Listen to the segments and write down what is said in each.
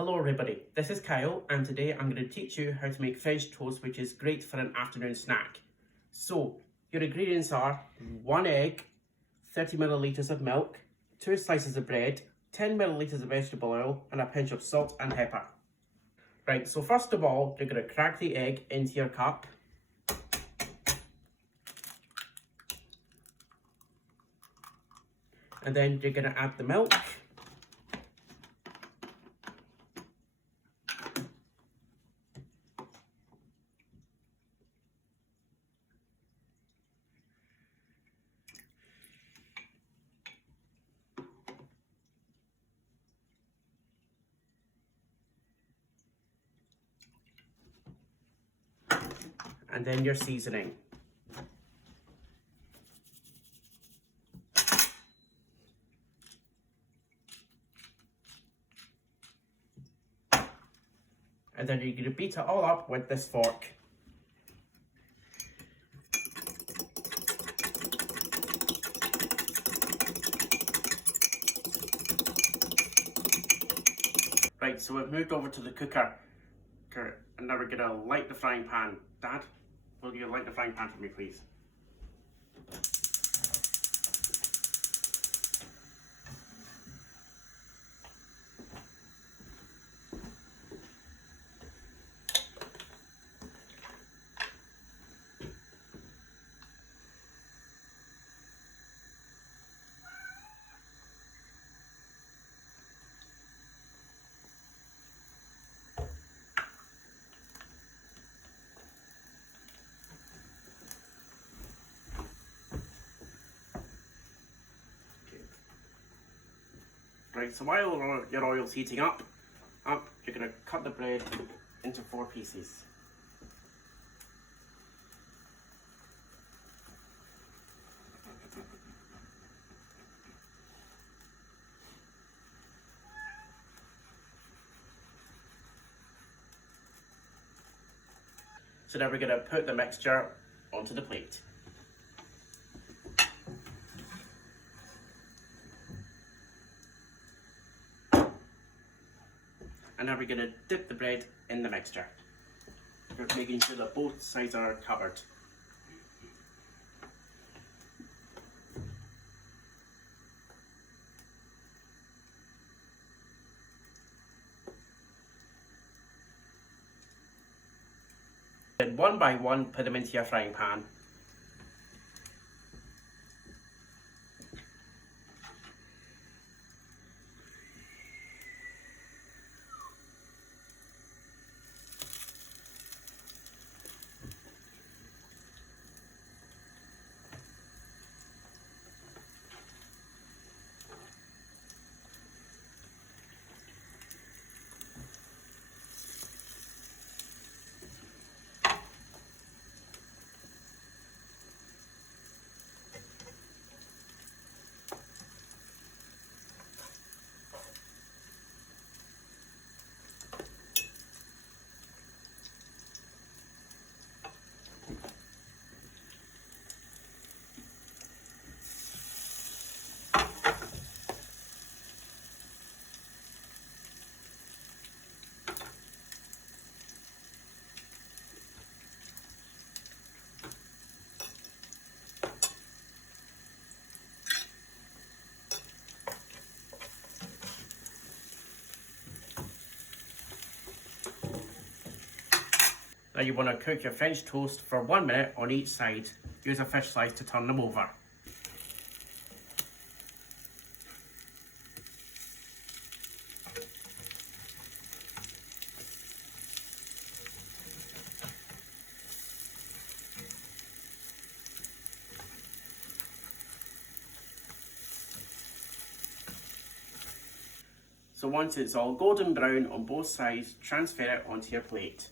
Hello everybody, this is Kyle and today I'm going to teach you how to make French toast, which is great for an afternoon snack. So your ingredients are 1 egg, 30 millilitres of milk, 2 slices of bread, 10 millilitres of vegetable oil and a pinch of salt and pepper. Right, so first of all you're going to crack the egg into your cup. And then you're going to add the milk. And then your seasoning. And then you're going to beat it all up with this fork. Right, so we've moved over to the cooker. And now we're going to light the frying pan. Dad, will you light the frying pan for me, please? Right, so while your oil's heating up, you're going to cut the bread into 4 pieces. So now we're going to put the mixture onto the plate. And now we're going to dip the bread in the mixture. We're making sure that both sides are covered. Then one by one, put them into your frying pan. Now you want to cook your French toast for 1 minute on each side. Use a fish slice to turn them over. So once it's all golden brown on both sides, transfer it onto your plate.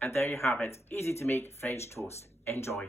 And there you have it, easy to make French toast. Enjoy.